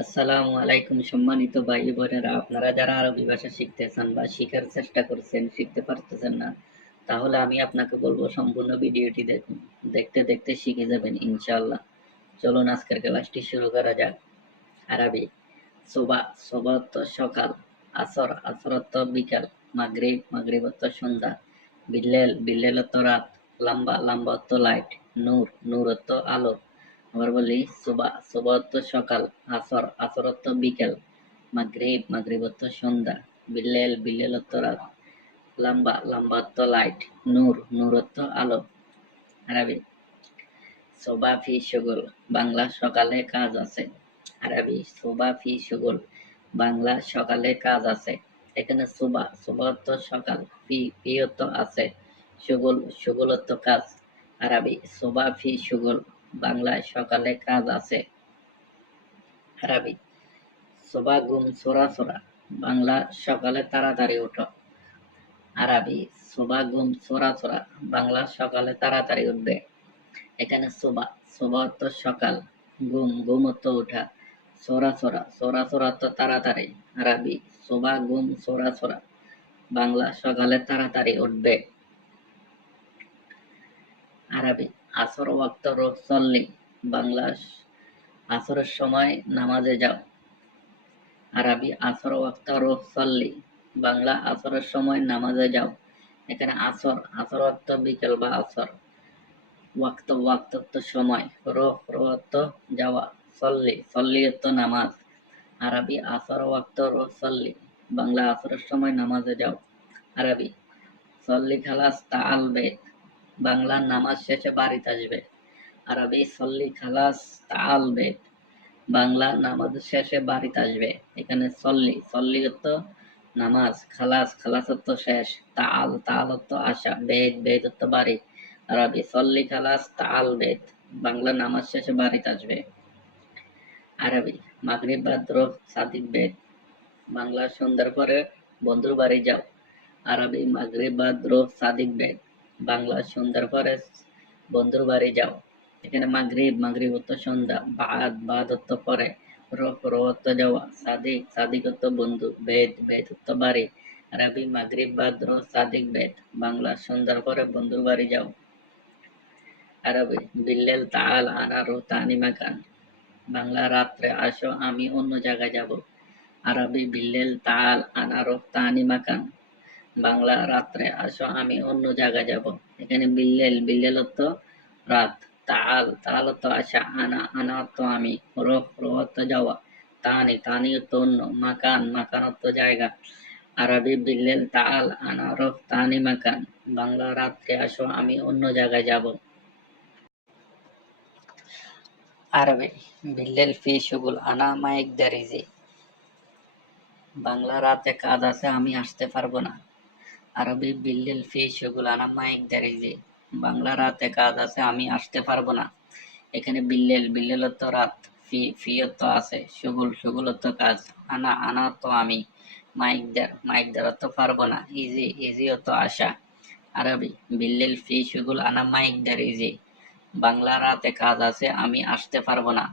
আসসালামু আলাইকুম সম্মানিত ভাই বোনেরা, আপনারা যারা আরবি ভাষা শিখতে চান বা শিখার চেষ্টা করছেন, শিখতে পারতেছেন না, তাহলে আমি আপনাকে বলবো সম্পূর্ণ ভিডিওটি দেখুন। দেখতে দেখতে শিখে যাবেন ইনশাআল্লাহ। চলুন আজকের ক্লাসটি শুরু করা যাক। আরবি। সুবাহ, সুবাহ অর্থ সকাল। আসর, আসর অর্থ বিকাল। মাগরিব, মাগরিব অর্থ সন্ধ্যা। বিল্লেল, বিল্লেল অর্থ রাত। লাম্বা, লাম্বা অর্থ লাইট। নূর, নূর অর্থ আলো। আবার বলি, সুবাহ, সুবাহ অর্থ সকাল। আসর, আসর অর্থ বিকেল। মাগরিব, মাগরিব অর্থ সন্ধ্যা। বিল্লেল, বিল্লেল অর্থ রাত। লাম্বা, লাম্বা অর্থ লাইট। নূর, নূর অর্থ আলো। আরবি। সোবা ফি শুগুল, বাংলা সকালে কাজ আছে। আরবি। সোবা ফি শুগুল, বাংলা সকালে কাজ আছে। এখানে সুবা, সুবা অর্থ সকাল। ফি, ফি অর্থ আছে। শুগুল, শুগুল অর্থ কাজ। আরবি। সোবা ফি শুগুল, বাংলায় সকালে কাজ আছে। আরবি। সোবা গুম সোরা সোরা, বাংলা সকালে তাড়াতাড়ি ওঠো। আরবি। সোবা গুম সোরা সোরা, বাংলা সকালে তাড়াতাড়ি উঠবে। এখানে সোবা, সোবা অর্থ সকাল। গুম, গুম অর্থ ওঠা। সোরা সোরা, সোরা সোরা অর্থ তাড়াতাড়ি। আরবি। সোবা গুম সোরা সোরা, বাংলা সকালে তাড়াতাড়ি উঠবে। আরবি। আসর ওয়াক্ত রোজ সল্লি, বাংলা আসরের সময় নামাজে যাও। আরবি। আসর ওয়াক্ত রোজ সল্লি, বাংলা আসরের সময় নামাজে যাও। এখানে আসর, আসর অর্থ বিকেল বা আসর। ওয়াক্ত, ওয়াক্ত অর্থ সময়। রোহ, রোহ অর্থ যাওয়া। সল্লি, সল্লি অর্থ নামাজ। আরবি। আসর ওয়াক্ত রোহ সল্লি, বাংলা আসরের সময় নামাজে যাও। আরবি। সল্লি খালাস তাআল বেত, বাংলা নামাজ শেষে বাড়িতে আসবে। আরবি। সল্লি খালাস তাআল বেত, বাংলা নামাজ শেষে বাড়িতে আসবে। এখানে সল্লি, সল্লি অর্থ নামাজ। খালাস, খালাস অর্থ শেষ। তাআল, তাআল অর্থ আসা। বেত, বেত অর্থ বাড়ি। আরবি। সল্লি খালাস তাআল বেত, বাংলা নামাজ শেষে বাড়িতে আসবে। আরবি। মাগরিব বাদ রোহ সাদিক বেত, বাংলা সন্ধ্যার পরে বন্ধুর বাড়ি যাও। আরবি। মাগরিব বাদ রোহ সাদিক বেত, বাংলা সন্ধ্যার পরে বন্ধুর বাড়ি যাও। এখানে মাগরিব, মাগরিব অর্থ সন্ধ্যা। বাদ, বাদ অর্থ পরে। রোহ, রোহ অর্থ যাওয়া। সাদিক, সাদিক অর্থ বন্ধু। বেত, বেত অর্থ বাড়ি। আরবি। মাগরিব বাদ রোহ সাদিক বেত, বাংলা সন্ধ্যার পরে বন্ধুর বাড়ি যাও। আরবি। বিল্লেল তাআল আনা রুহতানি মাকান, বাংলা রাত্রে আসো আমি অন্য জায়গায় যাব। আরবি। বিল্লেল তাআল আনা রুহতানি মাকান, বাংলা রাত্রে আসো আমি অন্য জায়গায় যাব। এখানে বিল্লেল, বিল্লেল অর্থ রাত। তাআল, তাআল অর্থ আসা। আনা, আনা অর্থ আমি। রুহ, রুহ অর্থ যাওয়া। তানি, তানি অর্থ অন্য। মাকান, মাকান অর্থ জায়গা। আরবি। বিল্লেল তাআল আনা রুহতানি মাকান, বাংলা রাত্রে আসো আমি অন্য জায়গায় যাব। আরবি। বিল্লেল ফি শুগুল আনা মা ইকদারিজি, বাংলা রাতে কাজ আছে আমি আসতে পারবো না। আরবি। বিল্লেল ফি শুগুল আনা মা ইকদারিজি, বাংলা রাতে কাজ আছে আমি আসতে পারবো না। এখানে বিল্লেল, বিল্লেল অর্থ রাত। ফি, ফি অর্থ আছে। শুগুল, শুগুল অর্থ কাজ। আনা, আনা অর্থ আমি। মাইকদার, মাইকদার অর্থ পারবো না। ইজি, ইজি অর্থ আসা। আরবি। বিল্লেল ফি শুগুল আনা মা ইকদারিজি, বাংলা রাতে কাজ আছে আমি আসতে পারবো না।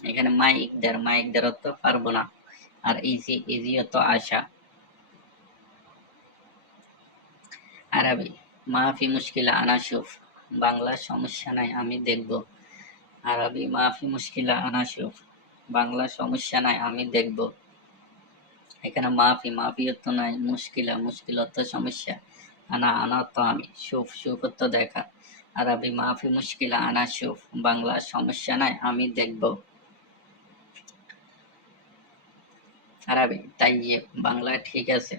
এখানে মাইকদার, মাইকদার অর্থ পারবো না। আর ইজি, ইজি অর্থ আসা। আরবি। মাফি মুশকিলা আনা শুফ, বাংলা সমস্যা নাই আমি দেখব। আরবি। মাফি মুশকিলা আনা শুফ, বাংলা সমস্যা নাই আমি দেখব। এখানে মাফি, মাফি অর্থ নাই। মুশকিলা, মুশকিল অর্থ সমস্যা। আনা, আনা অর্থ আমি। শুফ, শুফ অর্থ দেখা। আরবি। মাফি মুশকিলা আনা শুফ, বাংলা সমস্যা নাই আমি দেখব। আরবি। তাইয়েব, বাংলায় ঠিক আছে।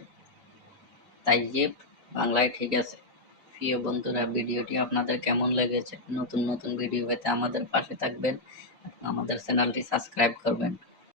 তাইয়েব, বাংলায় ঠিক আছে। প্রিয় বন্ধুরা, ভিডিওটি আপনাদের কেমন লেগেছে? নতুন নতুন ভিডিও পেতে আমাদের পাশে থাকবেন, আমাদের চ্যানেলটি সাবস্ক্রাইব করবেন।